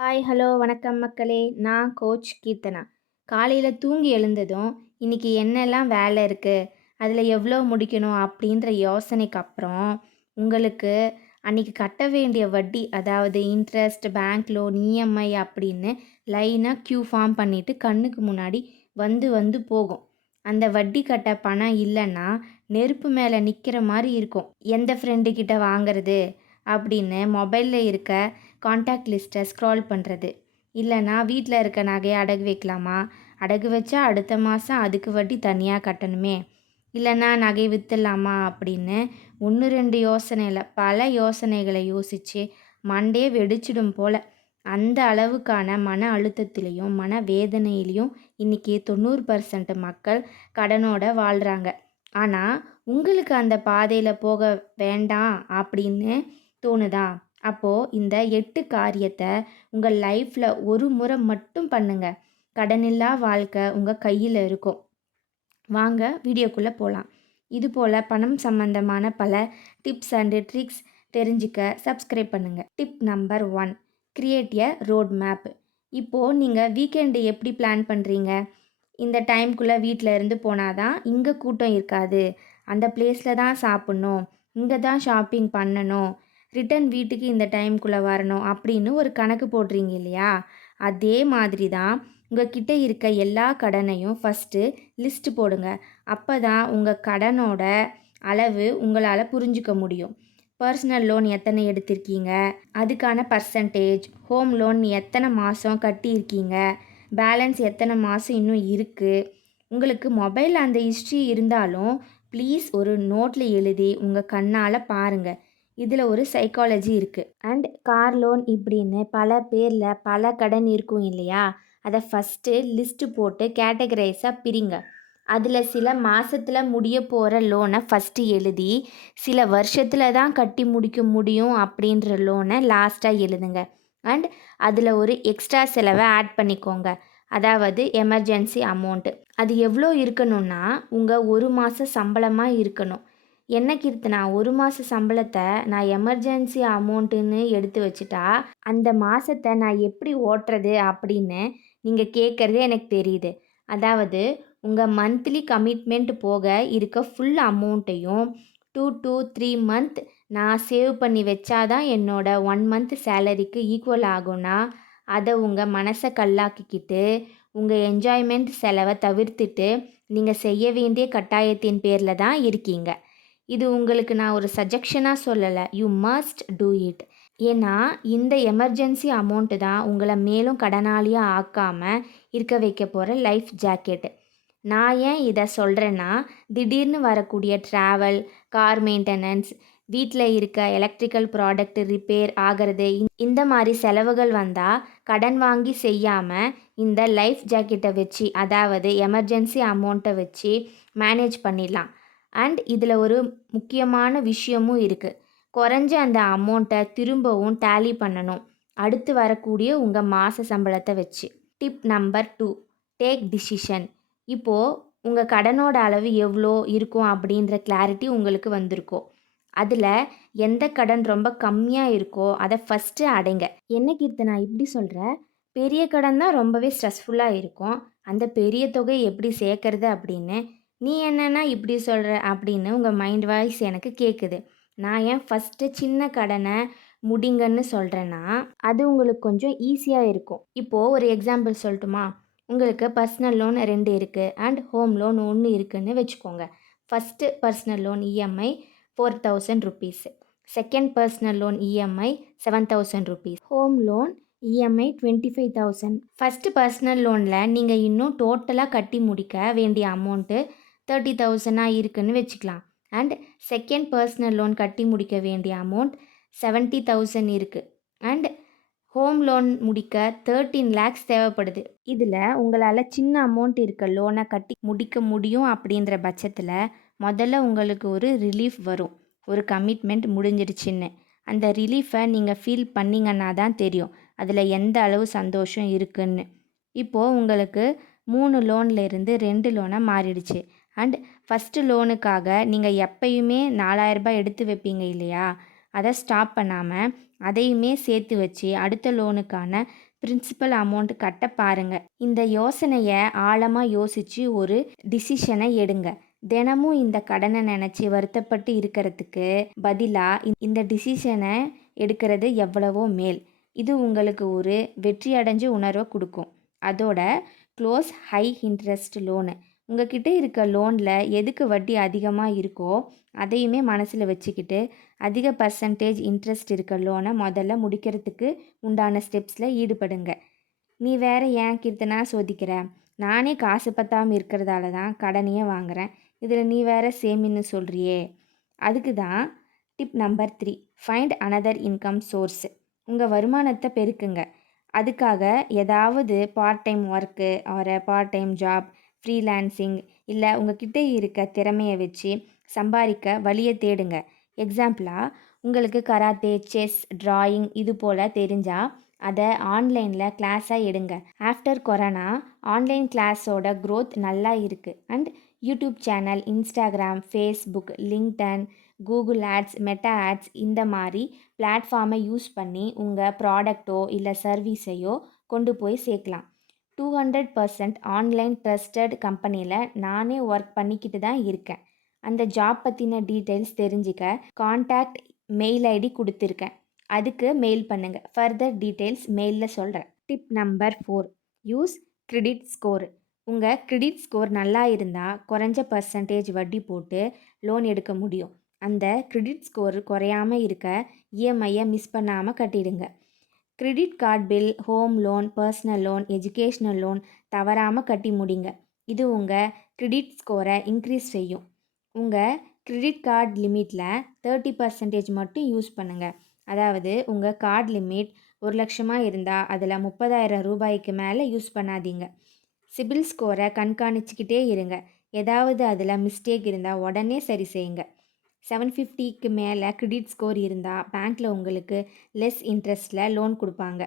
Hi hello வணக்கம் மக்களே. நான் கோச் கீர்த்தனா. காலையில் தூங்கி எழுந்ததும் இன்னைக்கு என்னெல்லாம் வேலை இருக்குது அதில் எவ்வளோ முடிக்கணும் அப்படின்ற யோசனைக்கு அப்புறம் உங்களுக்கு அன்றைக்கி கட்ட வேண்டிய வட்டி அதாவது இன்ட்ரெஸ்ட் பேங்க் லோன் இஎம்ஐ அப்படின்னு லைனாக க்யூ ஃபார்ம் பண்ணிவிட்டு கண்ணுக்கு முன்னாடி வந்து வந்து போகும். அந்த வட்டி கட்ட பணம் இல்லைன்னா நெருப்பு மேலே நிற்கிற மாதிரி இருக்கும். எந்த ஃப்ரெண்டுக்கிட்ட வாங்கிறது வாங்குறது அப்படின்னு மொபைலில் இருக்க காண்டாக்ட் லிஸ்ட்டை ஸ்க்ரால் பண்ணுறது இல்லைனா வீட்டில் இருக்க நகையை அடகு வைக்கலாமா? அடகு வச்சா அடுத்த மாதம் அதுக்கு வட்டி தனியாக கட்டணுமே. இல்லைனா நகை விற்றுலாமா அப்படின்னு ஒன்று ரெண்டு யோசனையில் பல யோசனைகளை யோசித்து மண்டே வெடிச்சிடும் போல் அந்த அளவுக்கான மன அழுத்தத்திலையும் மன வேதனையிலையும் இன்றைக்கி தொண்ணூறு பர்சன்ட் மக்கள் கடனோட வாழ்கிறாங்க ஆனால் உங்களுக்கு அந்த பாதையில் போக வேண்டாம் அப்படின்னு தோணுதா? அப்போது இந்த எட்டு காரியத்தை உங்கள் லைஃப்பில் ஒரு முறை மட்டும் பண்ணுங்க. கடனில்லா வாழ்க்கை உங்கள் கையில் இருக்கும். வாங்க வீடியோக்குள்ளே போகலாம் இது போல் பணம் சம்பந்தமான பல டிப்ஸ் அண்டு ட்ரிக்ஸ் தெரிஞ்சுக்க சப்ஸ்கிரைப் பண்ணுங்கள் tip number one create a road map இப்போது நீங்கள் வீக்கெண்டு எப்படி பிளான் பண்ணுறீங்க இந்த டைம்குள்ளே வீட்டில் இருந்து போனால் தான் இங்கே கூட்டம் இருக்காது. அந்த பிளேஸில் தான் சாப்பிட்ணும். இங்கே தான் ஷாப்பிங் பண்ணணும். ரிட்டன் வீட்டுக்கு இந்த டைம்குள்ளே வரணும் அப்படின்னு ஒரு கணக்கு போடுறீங்க இல்லையா? அதே மாதிரி தான் உங்கள் கிட்டே இருக்க எல்லா கடனையும் ஃபஸ்ட்டு லிஸ்ட் போடுங்க. அப்போ தான் உங்கள் கடனோட அளவு உங்களால் புரிஞ்சுக்க முடியும். பர்சனல் லோன் எத்தனை எடுத்திருக்கீங்க? அதுக்கான பர்சன்டேஜ் ஹோம் லோன் எத்தனை மாதம் கட்டியிருக்கீங்க? பேலன்ஸ் எத்தனை மாதம் இன்னும் இருக்குது உங்களுக்கு மொபைல் அந்த ஹிஸ்ட்ரி இருந்தாலும் ப்ளீஸ் ஒரு நோட்டில் எழுதி உங்கள் கண்ணால் பாருங்கள் இதில் ஒரு சைக்காலஜி இருக்குது அண்ட் கார் லோன் இப்படின்னு பல பேரில் பல கடன் இருக்கும் இல்லையா? அதை ஃபஸ்ட்டு லிஸ்ட்டு போட்டு கேட்டகரைஸாக பிரிங்க. அதில் சில மாதத்தில் முடிய போகிற லோனை ஃபஸ்ட்டு எழுதி சில வருஷத்தில் தான் கட்டி முடிக்க முடியும் அப்படின்ற லோனை லாஸ்ட்டாக எழுதுங்க. அண்ட் அதில் ஒரு எக்ஸ்ட்ரா செலவை ஆட் பண்ணிக்கோங்க. அதாவது எமர்ஜென்சி அமௌண்ட்டு அது எவ்வளோ இருக்கணும்னா உங்கள் ஒரு மாத சம்பளமாக இருக்கணும். என்ன கீர்த்தனா ஒரு மாத சம்பளத்தை நான் எமர்ஜென்சி அமௌண்ட்டுன்னு எடுத்து வச்சுட்டா அந்த மாதத்தை நான் எப்படி ஓட்டுறது அப்படின்னு நீங்கள் கேட்குறது எனக்கு தெரியுது. அதாவது உங்கள் மந்த்லி கமிட்மெண்ட் போக இருக்க ஃபுல் அமௌண்ட்டையும் டூ டூ த்ரீ மந்த் நான் சேவ் பண்ணி வச்சாதான் என்னோட ஒன் மந்த் சேலரிக்கு ஈக்குவல் ஆகும்னா அதை உங்கள் மனசை கல்லாக்கிக்கிட்டு உங்கள் என்ஜாய்மெண்ட் செலவை தவிர்த்துட்டு நீங்கள் செய்ய வேண்டிய கட்டாயத்தின் பேரில் தான் இருக்கீங்க. இது உங்களுக்கு நான் ஒரு சஜெக்ஷனாக சொல்லலை. யூ மஸ்ட் டூ இட் ஏன்னா இந்த எமர்ஜென்சி அமௌண்ட்டு தான் உங்களை மேலும் கடனாளியாக ஆக்காமல் இருக்க வைக்க போகிற லைஃப் ஜாக்கெட்டு நான் ஏன் இதை சொல்கிறேன்னா திடீர்னு வரக்கூடிய ட்ராவல் கார் மெயின்டெனன்ஸ் வீட்டில் இருக்க எலக்ட்ரிக்கல் ப்ராடக்ட் ரிப்பேர் ஆகிறது இந்த மாதிரி செலவுகள் வந்தால் கடன் வாங்கி செய்யாமல் இந்த லைஃப் ஜாக்கெட்டை வச்சு அதாவது எமர்ஜென்சி அமௌண்ட்டை வச்சு மேனேஜ் பண்ணிடலாம். அண்ட் இதில் ஒரு முக்கியமான விஷயமும் இருக்குது குறைஞ்ச அந்த அமௌண்ட்டை திரும்பவும் டேலி பண்ணணும். அடுத்து வரக்கூடிய உங்கள் மாத சம்பளத்தை வச்சு. Tip number two take decision இப்போது உங்கள் கடனோட அளவு எவ்வளோ இருக்கும் அப்படின்ற கிளாரிட்டி உங்களுக்கு வந்திருக்கோ. அதில் எந்த கடன் ரொம்ப கம்மியாக இருக்கோ அதை ஃபஸ்ட்டு அடைங்க. என்ன கீர்த்தனா இப்படி சொல்கிற பெரிய கடன் தான் ரொம்பவே ஸ்ட்ரெஸ்ஃபுல்லாக இருக்கும். அந்த பெரிய தொகை எப்படி சேர்க்கறது அப்படின்னு நீ என்னென்னா இப்படி சொல்கிற அப்படின்னு உங்கள் மைண்ட் வாய்ஸ் எனக்கு கேட்குது நான் ஏன் ஃபஸ்ட்டு சின்ன கடனை முடிங்கன்னு சொல்கிறேன்னா அது உங்களுக்கு கொஞ்சம் ஈஸியாக இருக்கும். இப்போது ஒரு எக்ஸாம்பிள் சொல்லட்டுமா? உங்களுக்கு பர்சனல் லோன் ரெண்டு இருக்குது அண்ட் ஹோம் லோன் ஒன்று இருக்குதுன்னு வச்சுக்கோங்க. First personal loan EMI four thousand rupees second personal loan EMI seven thousand rupees home loan EMI twenty five thousand first personal லோனில் நீங்கள் இன்னும் டோட்டலாக கட்டி முடிக்க வேண்டிய அமௌண்ட்டு தேர்ட்டி தௌசண்டாக இருக்குதுன்னு வச்சுக்கலாம். அண்ட் செகண்ட் பர்சனல் லோன் கட்டி முடிக்க வேண்டிய அமௌண்ட் செவன்ட்டி தௌசண்ட் இருக்குது அண்ட் ஹோம் லோன் முடிக்க தேர்ட்டீன் லேக்ஸ் தேவைப்படுது. இதில் உங்களால் சின்ன அமௌண்ட் இருக்க லோனை கட்டி முடிக்க முடியும் அப்படின்ற பட்சத்தில் முதல்ல உங்களுக்கு ஒரு ரிலீஃப் வரும். ஒரு கமிட்மெண்ட் முடிஞ்சிடுச்சின்னு அந்த ரிலீஃபை நீங்கள் ஃபீல் பண்ணிங்கன்னா தான் தெரியும். அதில் எந்த அளவு சந்தோஷம் இருக்குன்னு. இப்போது உங்களுக்கு மூணு லோனில் இருந்து ரெண்டு லோனாக மாறிடுச்சு. அண்ட் ஃபஸ்ட்டு லோனுக்காக நீங்கள் எப்பயுமே நாலாயிரரூபா எடுத்து வைப்பீங்க இல்லையா? அதை ஸ்டாப் பண்ணாமல் அதையுமே சேர்த்து வச்சு அடுத்த லோனுக்கான பிரின்சிபல் அமௌண்ட் கட்ட பாருங்கள் இந்த யோசனையை ஆழமாக யோசித்து ஒரு டிசிஷனை எடுங்க. தினமும் இந்த கடனை நினச்சி வருத்தப்பட்டு இருக்கிறதுக்கு பதிலாக இந்த டிசிஷனை எடுக்கிறது எவ்வளவோ மேல். இது உங்களுக்கு ஒரு வெற்றி அடைஞ்ச உணர்வை கொடுக்கும். அதோட க்ளோஸ் ஹை இன்ட்ரெஸ்ட் லோனு உங்ககிட்ட இருக்க லோனில் எதுக்கு வட்டி அதிகமாக இருக்கோ அதையுமே மனசில் வச்சுக்கிட்டு அதிக பர்சன்டேஜ் இன்ட்ரெஸ்ட் இருக்க லோனை முதல்ல முடிக்கிறதுக்கு உண்டான ஸ்டெப்ஸில் ஈடுபடுங்க. நீ வேறு ஏன் கீர்த்தனா சோதிக்கிற? நானே காசு பத்தாமல் இருக்கிறதால தான் கடனையே வாங்குகிறேன் இதில் நீ வேற சேமின்னு சொல்கிறியே அதுக்கு தான் tip number three find another income source உங்கள் வருமானத்தை பெருக்குங்க. அதுக்காக ஏதாவது பார்ட் டைம் ஒர்க்கு ஒரு பார்ட் டைம் ஜாப் ஃப்ரீலான்சிங் இல்லை உங்ககிட்ட இருக்க திறமையை வச்சு சம்பாதிக்க வழியை தேடுங்க. எக்ஸாம்பிளாக உங்களுக்கு கராத்தே செஸ் டிராயிங் இது போல் தெரிஞ்சால் அதை ஆன்லைனில் கிளாஸாக எடுங்க. ஆஃப்டர் கொரோனா ஆன்லைன் கிளாஸோட க்ரோத் நல்லா இருக்குது and YouTube channel Instagram Facebook LinkedIn Google ads Meta ads இந்த மாதிரி பிளாட்ஃபார்மை யூஸ் பண்ணி உங்கள் ப்ராடக்ட்டோ இல்லை சர்வீஸையோ கொண்டு போய் சேர்க்கலாம். Two hundred percent online trusted கம்பெனியில் நானே ஒர்க் பண்ணிக்கிட்டு தான் இருக்கேன். அந்த ஜாப் பற்றின டீட்டெயில்ஸ் தெரிஞ்சுக்க காண்டாக்ட் மெயில் ஐடி கொடுத்துருக்கேன். அதுக்கு மெயில் பண்ணுங்கள் ஃபர்தர் டீட்டெயில்ஸ் மெயிலில் சொல்கிறேன் tip number four use credit score உங்கள் கிரெடிட் ஸ்கோர் நல்லா இருந்தால் குறைஞ்ச பர்சன்டேஜ் வட்டி போட்டு லோன் எடுக்க முடியும். அந்த கிரெடிட் ஸ்கோர் குறையாமல் இருக்க இஎம்ஐயை மிஸ் பண்ணாமல் கட்டிடுங்க. Credit card bill home loan personal loan educational loan தவறாமல் கட்டி முடிங்க. இது உங்கள் கிரெடிட் ஸ்கோரை இன்க்ரீஸ் செய்யும். உங்கள் கிரெடிட் கார்டு லிமிட்டில் தேர்ட்டி பர்சன்டேஜ் மட்டும் யூஸ் பண்ணுங்கள் அதாவது உங்கள் கார்டு லிமிட் ஒரு லட்சமாக இருந்தால் அதில் முப்பதாயிரம் ரூபாய்க்கு மேலே யூஸ் பண்ணாதீங்க. சிபில் ஸ்கோரை கண்காணிச்சிக்கிட்டே இருங்க. ஏதாவது அதில் மிஸ்டேக் இருந்தால் உடனே சரி செய்யுங்க. செவன் ஃபிஃப்டிக்கு மேலே கிரெடிட் ஸ்கோர் இருந்தால் பேங்க்கில் உங்களுக்கு லெஸ் இன்ட்ரெஸ்ட்டில் லோன் கொடுப்பாங்க.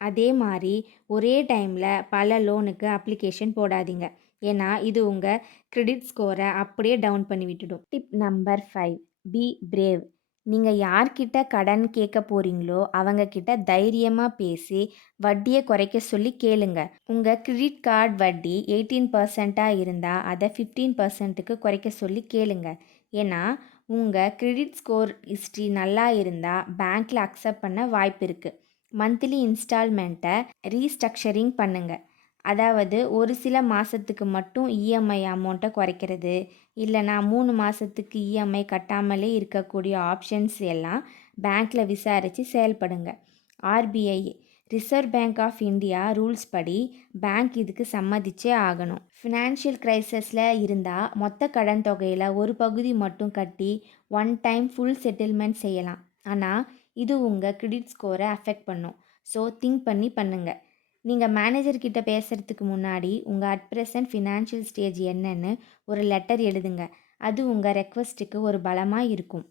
அதே மாதிரி ஒரே டைமில் பல லோனுக்கு அப்ளிகேஷன் போடாதீங்க. ஏன்னா இது உங்கள் கிரெடிட் ஸ்கோரை அப்படியே டவுன் பண்ணி விட்டுடும். Tip number five be brave. நீங்கள் யார்கிட்ட கடன் கேட்க போகிறீங்களோ அவங்கக்கிட்ட தைரியமாக பேசி வட்டியை குறைக்க சொல்லி கேளுங்க. உங்கள் கிரெடிட் கார்டு வட்டி எயிட்டீன் பர்சண்ட்டாக இருந்தால் அதை ஃபிஃப்டீன் பர்சன்ட்டுக்கு குறைக்க சொல்லி கேளுங்க. ஏன்னா உங்கள் கிரெடிட் ஸ்கோர் ஹிஸ்ட்ரி நல்லா இருந்தால் பேங்க்கில் அக்செப்ட் பண்ண வாய்ப்பு இருக்குது மந்த்லி இன்ஸ்டால்மெண்ட்டை ரீஸ்ட்ரக்சரிங் பண்ணுங்கள் அதாவது ஒரு சில மாதத்துக்கு மட்டும் இஎம்ஐ அமௌண்ட்டை குறைக்கிறது இல்லைனா மூணு மாதத்துக்கு இஎம்ஐ கட்டாமலே இருக்கக்கூடிய ஆப்ஷன்ஸ் எல்லாம் பேங்க்கில் விசாரித்து செயல்படுங்க. RBI reserve bank of India rules படி பேங்க் இதுக்கு சம்மதிச்சே ஆகணும். ஃபினான்ஷியல் க்ரைசஸில் இருந்தால் மொத்த கடன் தொகையில் ஒரு பகுதி மட்டும் கட்டி ஒன் டைம் ஃபுல் செட்டில்மெண்ட் செய்யலாம். ஆனால் இது உங்கள் கிரெடிட் ஸ்கோரை அஃபெக்ட் பண்ணும். ஸோ திங்க் பண்ணி பண்ணுங்கள் நீங்கள் மேனேஜர்கிட்ட பேசுகிறதுக்கு முன்னாடி உங்கள் அட் ப்ரெசன்ட் ஃபினான்ஷியல் ஸ்டேஜ் என்னன்னு ஒரு லெட்டர் எழுதுங்க. அது உங்கள் ரெக்வஸ்ட்டுக்கு ஒரு பலமாக இருக்கும்.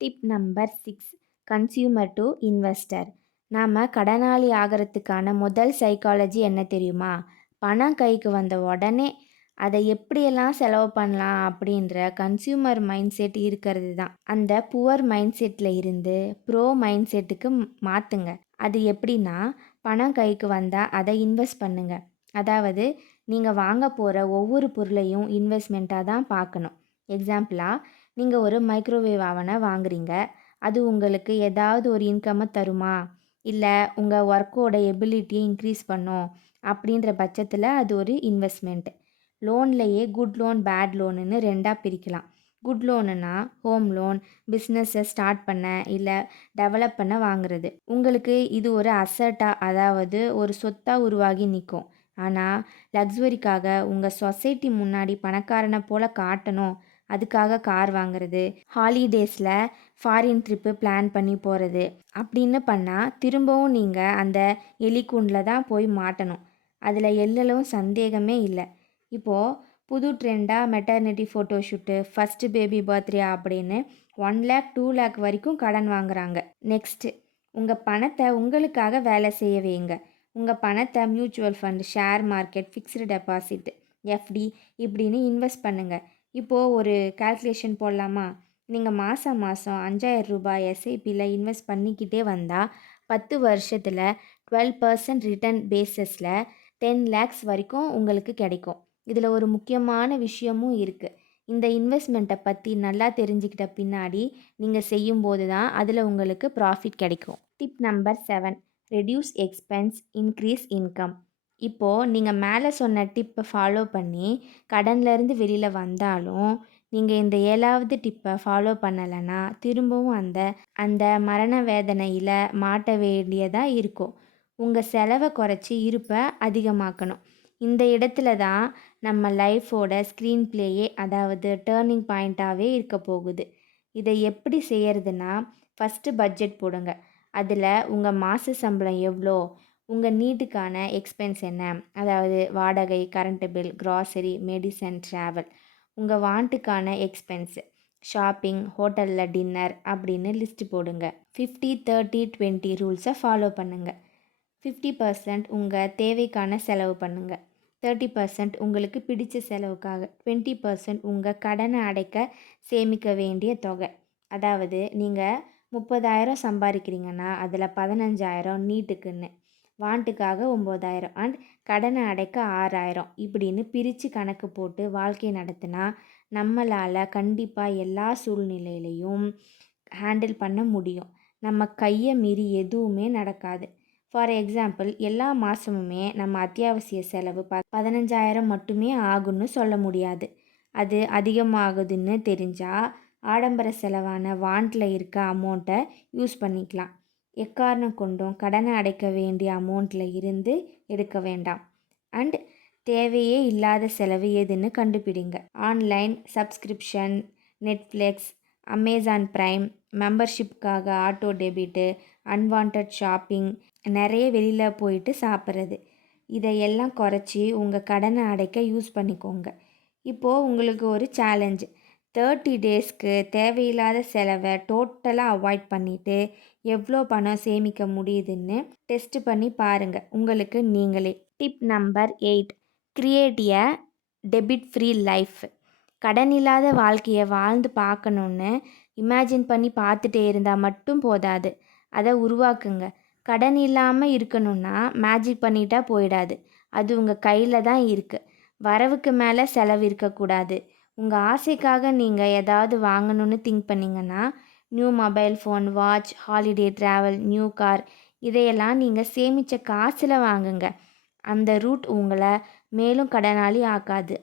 Tip number six consumer to investor நாம் கடனாளி ஆகிறதுக்கான முதல் சைக்காலஜி என்ன தெரியுமா? பணம் கைக்கு வந்த உடனே அதை எப்படியெல்லாம் செலவு பண்ணலாம்? அப்படின்ற கன்சியூமர் மைண்ட் செட் இருக்கிறது தான். அந்த புவர் மைண்ட் செட்டில் இருந்து ப்ரோ மைண்ட் செட்டுக்கு மாற்றுங்க அது எப்படின்னா பணம் கைக்கு வந்தால் அதை இன்வெஸ்ட் பண்ணுங்க. அதாவது நீங்கள் வாங்க போகிற ஒவ்வொரு பொருளையும் இன்வெஸ்ட்மெண்ட்டாக தான் பார்க்கணும். எக்ஸாம்பிளாக நீங்கள் ஒரு மைக்ரோவேவ் ஆவனை வாங்குறீங்க. அது உங்களுக்கு ஏதாவது ஒரு இன்கம்மை தருமா? இல்லை உங்கள் ஒர்க்கோட எபிலிட்டியை இன்க்ரீஸ் பண்ணும். அப்படின்ற பட்சத்தில் அது ஒரு இன்வெஸ்ட்மெண்ட் லோன்லையே குட் லோன் பேட் லோனுன்னு ரெண்டாக பிரிக்கலாம். குட் லோனுனா ஹோம் லோன் பிஸ்னஸை ஸ்டார்ட் பண்ண இல்லை டெவலப் பண்ண வாங்குறது. உங்களுக்கு இது ஒரு அசட்டாக அதாவது ஒரு சொத்தாக உருவாகி நிற்கும் ஆனால் லக்ஸுரிக்காக உங்கள் சொசைட்டி முன்னாடி பணக்காரனை போல் காட்டணும். அதுக்காக கார் வாங்குறது ஹாலிடேஸில் ஃபாரின் ட்ரிப்பு பிளான் பண்ணி போகிறது அப்படின்னு பண்ணால் திரும்பவும் நீங்கள் அந்த எலிக்குண்டில் தான் போய் மாட்டணும். அதில் எல்லளவும் சந்தேகமே இல்லை. இப்போது புது ட்ரெண்டாக maternity photo shoot first baby birthday அப்படின்னு ஒன் லேக் டூ லேக் வரைக்கும் கடன் வாங்குறாங்க. நெக்ஸ்ட்டு உங்கள் பணத்தை உங்களுக்காக வேலை செய்ய வைங்க. உங்கள் பணத்தை mutual fund share market fixed deposit FD இப்படின்னு இன்வெஸ்ட் பண்ணுங்கள் இப்போது ஒரு கால்குலேஷன் போடலாமா? நீங்கள் மாதம் மாதம் அஞ்சாயிரம் ரூபாய் எஸ்ஐபியில் இன்வெஸ்ட் பண்ணிக்கிட்டே வந்தால் பத்து வருஷத்தில் டுவெல் பர்சன்ட் ரிட்டர்ன் பேஸஸில் டென் லேக்ஸ் வரைக்கும் உங்களுக்கு கிடைக்கும். இதில் ஒரு முக்கியமான விஷயமும் இருக்குது இந்த இன்வெஸ்ட்மெண்ட்டை பற்றி நல்லா தெரிஞ்சுக்கிட்ட பின்னாடி நீங்கள் செய்யும்போது தான் அதில் உங்களுக்கு ப்ராஃபிட் கிடைக்கும். Tip number seven reduce expense increase income இப்போது நீங்கள் மேலே சொன்ன டிப்பை ஃபாலோ பண்ணி கடன்லேருந்து வெளியில் வந்தாலும் நீங்கள் இந்த ஏழாவது டிப்பை ஃபாலோ பண்ணலைன்னா திரும்பவும் அந்த அந்த மரண வேதனையில் மாட்ட வேண்டியதாக இருக்கும். உங்கள் செலவை குறைச்சி இருப்பை அதிகமாக்கணும். இந்த இடத்துல தான் நம்ம லைஃபோட ஸ்க்ரீன் பிளேயே அதாவது டேர்னிங் பாயிண்ட்டாகவே இருக்க போகுது. இதை எப்படி செய்யறதுன்னா ஃபஸ்ட்டு பட்ஜெட் போடுங்க. அதில் உங்கள் மாத சம்பளம் எவ்வளோ உங்கள் நீட்டுக்கான எக்ஸ்பென்ஸ் என்ன? அதாவது வாடகை current bill grocery medicine travel உங்கள் வாண்ட்டுக்கான எக்ஸ்பென்ஸு ஷாப்பிங் ஹோட்டலில் டின்னர் அப்படின்னு லிஸ்ட்டு போடுங்க. ஃபிஃப்டி தேர்ட்டி டுவெண்ட்டி ரூல்ஸை ஃபாலோ பண்ணுங்கள் ஃபிஃப்டி பர்சன்ட் உங்கள் தேவைக்கான செலவு பண்ணுங்கள் தேர்ட்டி பர்சன்ட் உங்களுக்கு பிடிச்ச செலவுக்காக டுவெண்ட்டி பர்சன்ட் உங்கள் கடனை அடைக்க சேமிக்க வேண்டிய தொகை. அதாவது நீங்கள் முப்பதாயிரம் சம்பாதிக்கிறீங்கன்னா அதில் பதினஞ்சாயிரம் நீட்டுக்குன்னு. வாண்ட்டுக்காக ஒம்பதாயிரம். அண்ட் கடனை அடைக்க ஆறாயிரம். இப்படின்னு பிரித்து கணக்கு போட்டு வாழ்க்கை நடத்தினா நம்மளால் கண்டிப்பாக எல்லா சூழ்நிலையிலையும் ஹேண்டில் பண்ண முடியும். நம்ம கையை மீறி எதுவுமே நடக்காது. ஃபார் எக்ஸாம்பிள் எல்லா மாதமுமே நம்ம அத்தியாவசிய செலவு ப பதினஞ்சாயிரம் மட்டுமே ஆகும்னு சொல்ல முடியாது. அது அதிகமாகுதுன்னு தெரிஞ்சால் ஆடம்பர செலவான வாண்டில் இருக்க அமௌண்ட்டை யூஸ் பண்ணிக்கலாம். எக்காரணம் கொண்டும் கடனை அடைக்க வேண்டிய அமௌண்ட்டில் இருந்து எடுக்க வேண்டாம். அண்ட் தேவையே இல்லாத செலவு எதுன்னு கண்டுபிடிங்க. Online subscription Netflix Amazon Prime மெம்பர்ஷிப்காக auto debit unwanted shopping நிறைய வெளியில் போயிட்டு சாப்பிட்றது. இதையெல்லாம் குறைச்சி உங்கள் கடனை அடைக்க யூஸ் பண்ணிக்கோங்க. இப்போது உங்களுக்கு ஒரு சேலஞ்சு தேர்ட்டி டேஸ்க்கு தேவையில்லாத செலவை டோட்டலாக அவாய்ட் பண்ணிவிட்டு எவ்வளோ பணம் சேமிக்க முடியுதுன்னு டெஸ்ட் பண்ணி பாருங்கள் உங்களுக்கு நீங்களே. Tip number eight create a debit free life கடன் இல்லாத வாழ்க்கையை வாழ்ந்து பார்க்கணுன்னு இமேஜின் பண்ணி பார்த்துட்டே இருந்தால் மட்டும் போதாது. அதை உருவாக்குங்க. கடன் இல்லாமல் இருக்கணும்னா மேஜிக் பண்ணிட்டா போயிடாது. அது உங்கள் கையில் தான் இருக்குது வரவுக்கு மேலே செலவு இருக்கக்கூடாது. உங்கள் ஆசைக்காக நீங்கள் ஏதாவது வாங்கணும்னு திங்க் பண்ணிங்கன்னா new mobile phone watch holiday travel new car இதையெல்லாம் நீங்கள் சேமித்த காசில் வாங்குங்க. அந்த ரூட் உங்களை மேலும் கடனாளி ஆக்காது.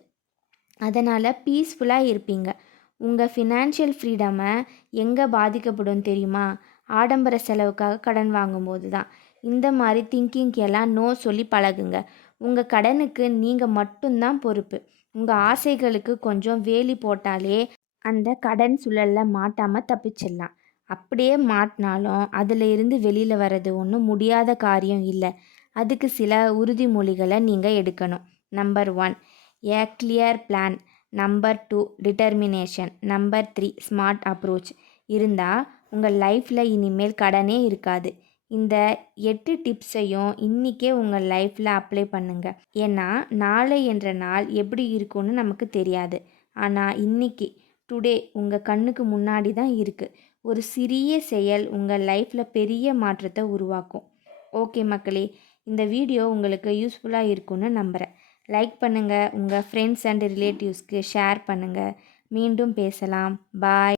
அதனால் பீஸ்ஃபுல்லாக இருப்பீங்க. உங்கள் ஃபினான்ஷியல் ஃப்ரீடமை எங்கே பாதிக்கப்படும் தெரியுமா? ஆடம்பர செலவுக்காக கடன் வாங்கும்போது தான் இந்த மாதிரி திங்கிங்க்கெல்லாம் நோ சொல்லி பழகுங்க. உங்கள் கடனுக்கு நீங்கள் மட்டும்தான் பொறுப்பு. உங்கள் ஆசைகளுக்கு கொஞ்சம் வேலி போட்டாலே அந்த கடன் சுழலில் மாட்டாமல் தப்பிச்சிடலாம். அப்படியே மாட்டினாலும் அதில் இருந்து வெளியில் வர்றது ஒன்றும் முடியாத காரியம் இல்லை. அதுக்கு சில உறுதிமொழிகளை நீங்கள் எடுக்கணும். Number one a clear plan number two determination number three smart approach இருந்தால் உங்கள் லைஃப்பில் இனிமேல் கடனே இருக்காது. இந்த எட்டு டிப்ஸையும் இன்றைக்கே உங்கள் லைஃப்பில் அப்ளை பண்ணுங்கள் ஏன்னா நாளை என்ற நாள் எப்படி இருக்கும்னு நமக்கு தெரியாது. ஆனால் இன்றைக்கி டுடே உங்கள் கண்ணுக்கு முன்னாடி தான் இருக்குது ஒரு சிறிய செயல் உங்கள் லைஃப்பில் பெரிய மாற்றத்தை உருவாக்கும். ஓகே மக்களே இந்த வீடியோ உங்களுக்கு யூஸ்ஃபுல்லாக இருக்கும்னு நம்புகிறேன் லைக் பண்ணுங்கள் உங்கள் ஃப்ரெண்ட்ஸ் அண்ட் ரிலேட்டிவ்ஸ்க்கு ஷேர் பண்ணுங்கள் மீண்டும் பேசலாம். பாய்.